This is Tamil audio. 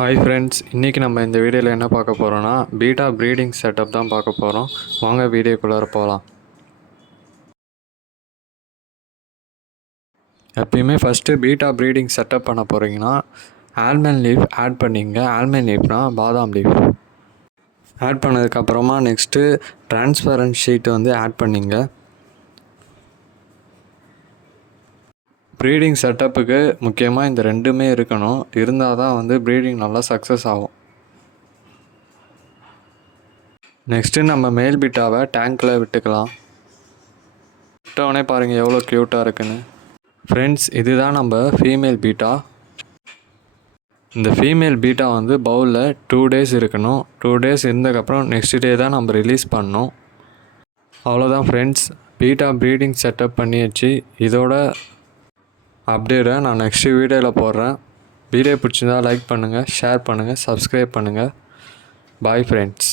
ஹாய் ஃப்ரெண்ட்ஸ், இன்றைக்கி நம்ம இந்த வீடியோவில் என்ன பார்க்க போகிறோன்னா பீட்டா ப்ரீடிங் செட்டப் தான் பார்க்க போகிறோம். வாங்க வீடியோக்குள்ளார போகலாம். எப்பயுமே ஃபஸ்ட்டு பீட்டா ப்ரீடிங் செட்டப் பண்ண போகிறீங்கன்னா ஆல்மண்ட் லீஃப் ஆட் பண்ணிங்க. ஆல்மண்ட் லீஃப்னால் பாதாம் லீஃப் ஆட் பண்ணதுக்கப்புறமா நெக்ஸ்ட்டு டிரான்ஸ்பரண்ட் ஷீட் ஆட் பண்ணிங்க. ப்ரீடிங் செட்டப்புக்கு முக்கியமாக இந்த ரெண்டுமே இருக்கணும். இருந்தால் தான் ப்ரீடிங் நல்லா சக்ஸஸ் ஆகும். நெக்ஸ்ட்டு நம்ம மேல் பீட்டாவை டேங்க்கில் விட்டுக்கலாம். விட்டவுடனே பாருங்கள் எவ்வளோ க்யூட்டாக இருக்குன்னு. ஃப்ரெண்ட்ஸ், இதுதான் நம்ம ஃபீமேல் பீட்டா. இந்த ஃபீமேல் பீட்டா பவுலில் 2 days இருக்கணும். 2 days இருந்ததுக்கப்புறம் நெக்ஸ்ட் டே தான் நம்ம ரிலீஸ் பண்ணணும். அவ்வளோதான் ஃப்ரெண்ட்ஸ், பீட்டா ப்ரீடிங் செட்டப் பண்ணியாச்சு. இதோட அப்டேட்டை நான் நெக்ஸ்ட் வீடியோவில் போடுறேன். வீடியோ பிடிச்சிருந்தால் லைக் பண்ணுங்கள், ஷேர் பண்ணுங்கள், சப்ஸ்கிரைப் பண்ணுங்கள். Bye friends.